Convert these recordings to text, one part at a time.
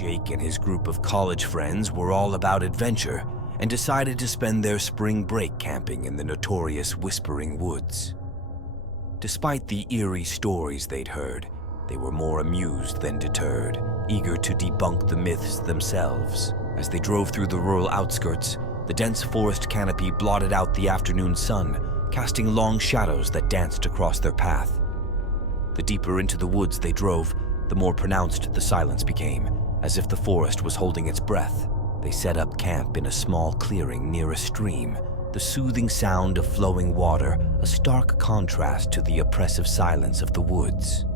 Jake and his group of college friends were all about adventure and decided to spend their spring break camping in the notorious Whispering Woods. Despite the eerie stories they'd heard, they were more amused than deterred, eager to debunk the myths themselves. As they drove through the rural outskirts, the dense forest canopy blotted out the afternoon sun, casting long shadows that danced across their path. The deeper into the woods they drove, the more pronounced the silence became, as if the forest was holding its breath. They set up camp in a small clearing near a stream, the soothing sound of flowing water a stark contrast to the oppressive silence of the woods.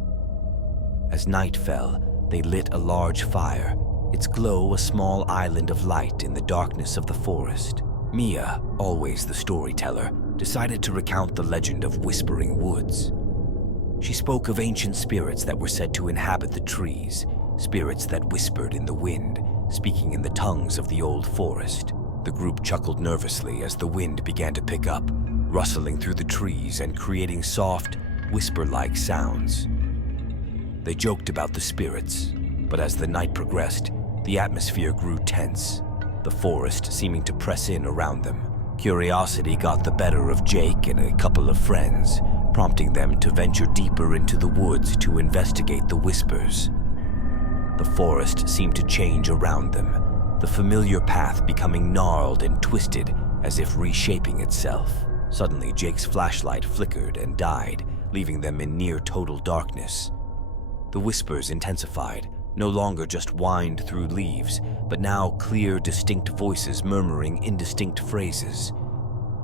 As night fell, they lit a large fire, its glow a small island of light in the darkness of the forest. Mia, always the storyteller, decided to recount the legend of Whispering Woods. She spoke of ancient spirits that were said to inhabit the trees, spirits that whispered in the wind, speaking in the tongues of the old forest. The group chuckled nervously as the wind began to pick up, rustling through the trees and creating soft, whisper-like sounds. They joked about the spirits, but as the night progressed, the atmosphere grew tense, the forest seeming to press in around them. Curiosity got the better of Jake and a couple of friends, prompting them to venture deeper into the woods to investigate the whispers. The forest seemed to change around them, the familiar path becoming gnarled and twisted as if reshaping itself. Suddenly, Jake's flashlight flickered and died, leaving them in near total darkness. The whispers intensified, no longer just whined through leaves, but now clear, distinct voices murmuring indistinct phrases.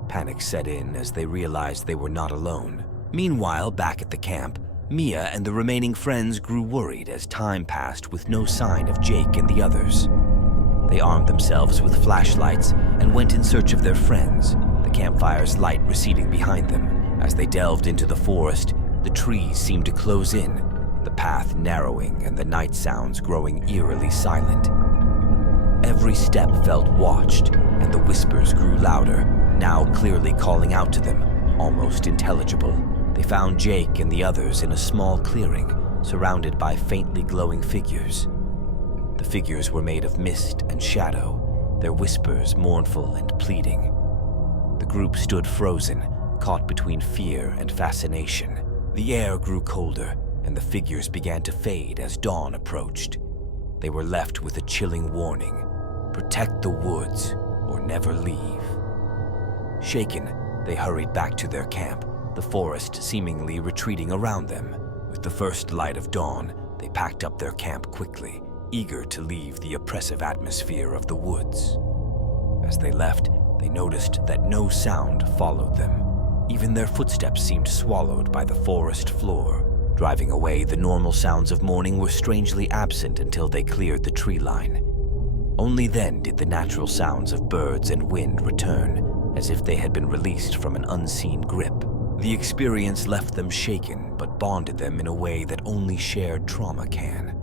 Panic set in as they realized they were not alone. Meanwhile, back at the camp, Mia and the remaining friends grew worried as time passed with no sign of Jake and the others. They armed themselves with flashlights and went in search of their friends, the campfire's light receding behind them. As they delved into the forest, the trees seemed to close in, the path narrowing and the night sounds growing eerily silent. Every step felt watched, and the whispers grew louder, now clearly calling out to them, almost intelligible. They found Jake and the others in a small clearing, surrounded by faintly glowing figures. The figures were made of mist and shadow, their whispers mournful and pleading. The group stood frozen, caught between fear and fascination. The air grew colder, and the figures began to fade as dawn approached. They were left with a chilling warning: protect the woods or never leave. Shaken, they hurried back to their camp, the forest seemingly retreating around them. With the first light of dawn, they packed up their camp quickly, eager to leave the oppressive atmosphere of the woods. As they left, they noticed that no sound followed them. Even their footsteps seemed swallowed by the forest floor. Driving away, the normal sounds of morning were strangely absent until they cleared the tree line. Only then did the natural sounds of birds and wind return, as if they had been released from an unseen grip. The experience left them shaken, but bonded them in a way that only shared trauma can.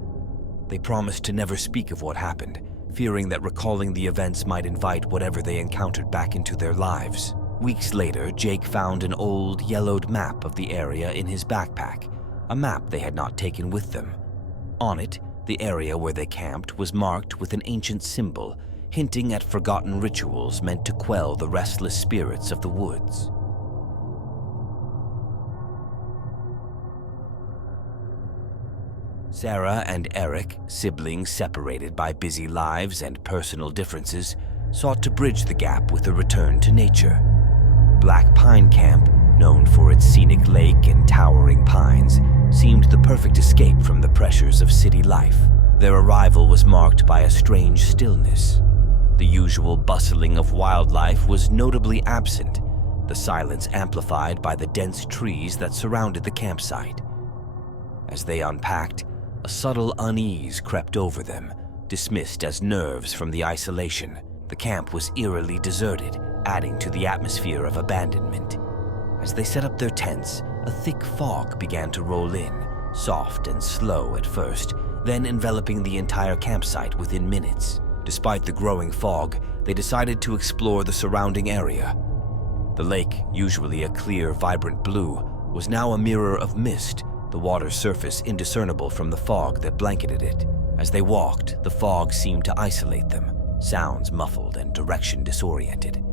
They promised to never speak of what happened, fearing that recalling the events might invite whatever they encountered back into their lives. Weeks later, Jake found an old, yellowed map of the area in his backpack, a map they had not taken with them. On it, the area where they camped was marked with an ancient symbol, hinting at forgotten rituals meant to quell the restless spirits of the woods. Sarah and Eric, siblings separated by busy lives and personal differences, sought to bridge the gap with a return to nature. Black Pine Camp, known for its scenic lake and towering pines, seemed the perfect escape from the pressures of city life. Their arrival was marked by a strange stillness. The usual bustling of wildlife was notably absent, the silence amplified by the dense trees that surrounded the campsite. As they unpacked, a subtle unease crept over them, dismissed as nerves from the isolation. The camp was eerily deserted, adding to the atmosphere of abandonment. As they set up their tents, a thick fog began to roll in, soft and slow at first, then enveloping the entire campsite within minutes. Despite the growing fog, they decided to explore the surrounding area. The lake, usually a clear, vibrant blue, was now a mirror of mist, the water's surface indiscernible from the fog that blanketed it. As they walked, the fog seemed to isolate them, sounds muffled and direction disoriented.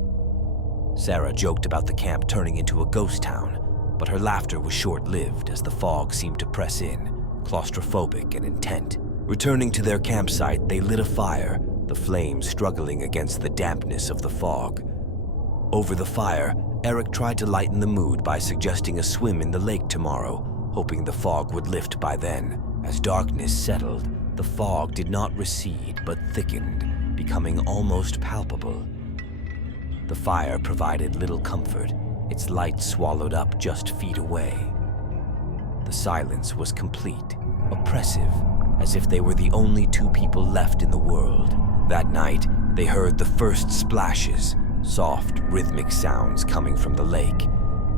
Sarah joked about the camp turning into a ghost town, but her laughter was short-lived as the fog seemed to press in, claustrophobic and intent. Returning to their campsite, they lit a fire, the flames struggling against the dampness of the fog. Over the fire, Eric tried to lighten the mood by suggesting a swim in the lake tomorrow, hoping the fog would lift by then. As darkness settled, the fog did not recede but thickened, becoming almost palpable. The fire provided little comfort, its light swallowed up just feet away. The silence was complete, oppressive, as if they were the only two people left in the world. That night, they heard the first splashes, soft, rhythmic sounds coming from the lake.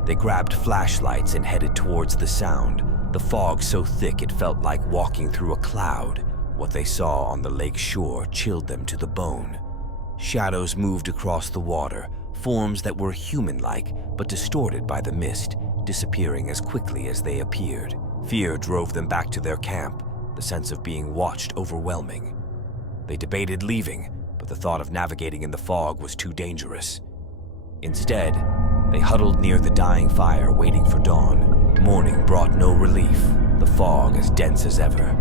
They grabbed flashlights and headed towards the sound, the fog so thick it felt like walking through a cloud. What they saw on the lake shore chilled them to the bone. Shadows moved across the water, forms that were human-like but distorted by the mist, disappearing as quickly as they appeared. Fear drove them back to their camp, the sense of being watched overwhelming. They debated leaving, but the thought of navigating in the fog was too dangerous. Instead, they huddled near the dying fire, waiting for dawn. Morning brought no relief, the fog as dense as ever.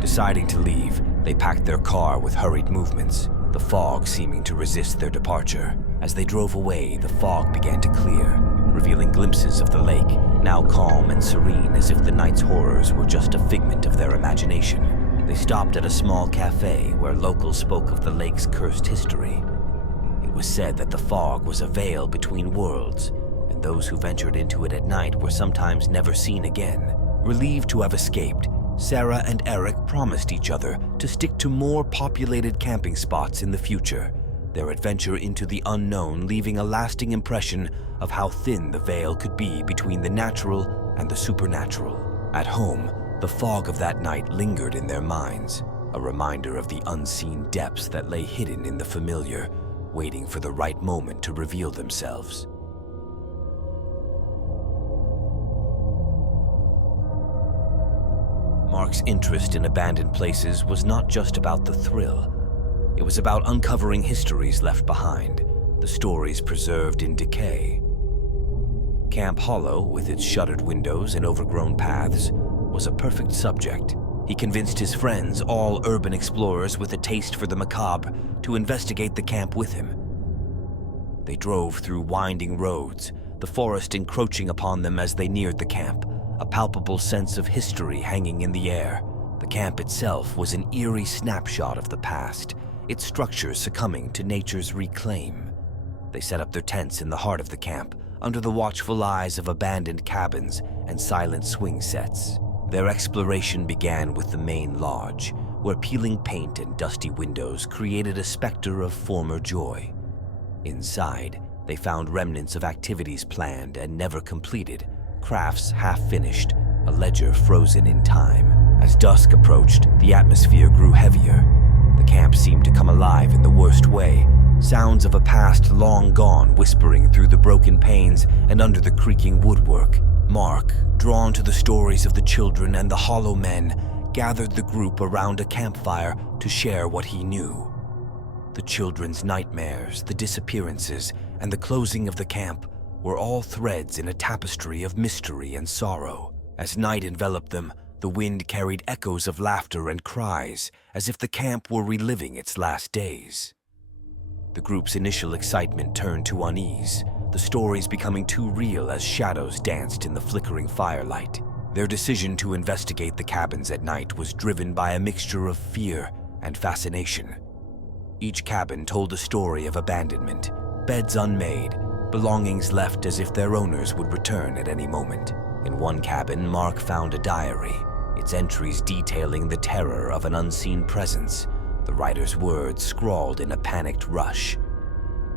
Deciding to leave, they packed their car with hurried movements, the fog seeming to resist their departure. As they drove away, the fog began to clear, revealing glimpses of the lake, now calm and serene as if the night's horrors were just a figment of their imagination. They stopped at a small cafe where locals spoke of the lake's cursed history. It was said that the fog was a veil between worlds, and those who ventured into it at night were sometimes never seen again. Relieved to have escaped, Sarah and Eric promised each other to stick to more populated camping spots in the future, their adventure into the unknown leaving a lasting impression of how thin the veil could be between the natural and the supernatural. At home, the fog of that night lingered in their minds, a reminder of the unseen depths that lay hidden in the familiar, waiting for the right moment to reveal themselves. Mark's interest in abandoned places was not just about the thrill. It was about uncovering histories left behind, the stories preserved in decay. Camp Hollow, with its shuttered windows and overgrown paths, was a perfect subject. He convinced his friends, all urban explorers with a taste for the macabre, to investigate the camp with him. They drove through winding roads, the forest encroaching upon them as they neared the camp, a palpable sense of history hanging in the air. The camp itself was an eerie snapshot of the past, its structures succumbing to nature's reclaim. They set up their tents in the heart of the camp, under the watchful eyes of abandoned cabins and silent swing sets. Their exploration began with the main lodge, where peeling paint and dusty windows created a specter of former joy. Inside, they found remnants of activities planned and never completed, crafts half-finished, a ledger frozen in time. As dusk approached, the atmosphere grew heavier. The camp seemed to come alive in the worst way, sounds of a past long gone whispering through the broken panes and under the creaking woodwork. Mark, drawn to the stories of the children and the hollow men, gathered the group around a campfire to share what he knew. The children's nightmares, the disappearances, and the closing of the camp were all threads in a tapestry of mystery and sorrow. As night enveloped them, the wind carried echoes of laughter and cries, as if the camp were reliving its last days. The group's initial excitement turned to unease, the stories becoming too real as shadows danced in the flickering firelight. Their decision to investigate the cabins at night was driven by a mixture of fear and fascination. Each cabin told a story of abandonment, beds unmade, belongings left as if their owners would return at any moment. In one cabin, Mark found a diary, its entries detailing the terror of an unseen presence, the writer's words scrawled in a panicked rush.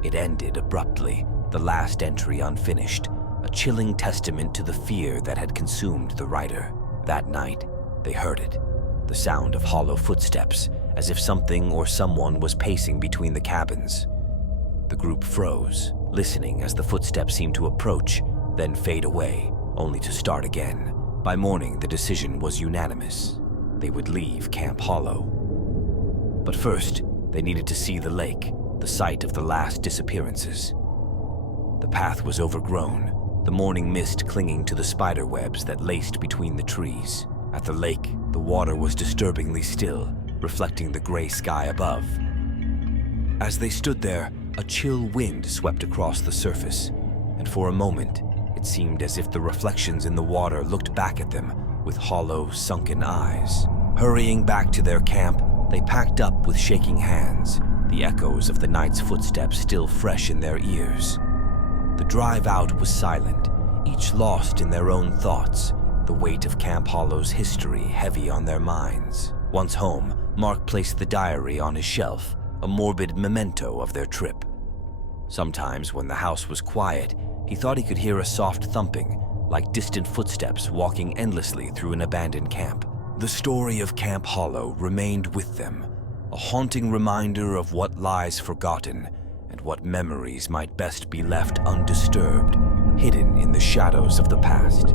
It ended abruptly, the last entry unfinished, a chilling testament to the fear that had consumed the writer. That night, they heard it, the sound of hollow footsteps, as if something or someone was pacing between the cabins. The group froze, listening as the footsteps seemed to approach, then fade away, only to start again. By morning, the decision was unanimous. they would leave Camp Hollow. But first, they needed to see the lake, the site of the last disappearances. The path was overgrown, the morning mist clinging to the spider webs that laced between the trees. At the lake, the water was disturbingly still, reflecting the gray sky above. As they stood there, a chill wind swept across the surface, and for a moment, it seemed as if the reflections in the water looked back at them with hollow, sunken eyes. Hurrying back to their camp, they packed up with shaking hands, the echoes of the night's footsteps still fresh in their ears. The drive out was silent, each lost in their own thoughts, the weight of Camp Hollow's history heavy on their minds. Once home, Mark placed the diary on his shelf, a morbid memento of their trip. Sometimes when the house was quiet, he thought he could hear a soft thumping, like distant footsteps walking endlessly through an abandoned camp. The story of Camp Hollow remained with them, a haunting reminder of what lies forgotten and what memories might best be left undisturbed, hidden in the shadows of the past.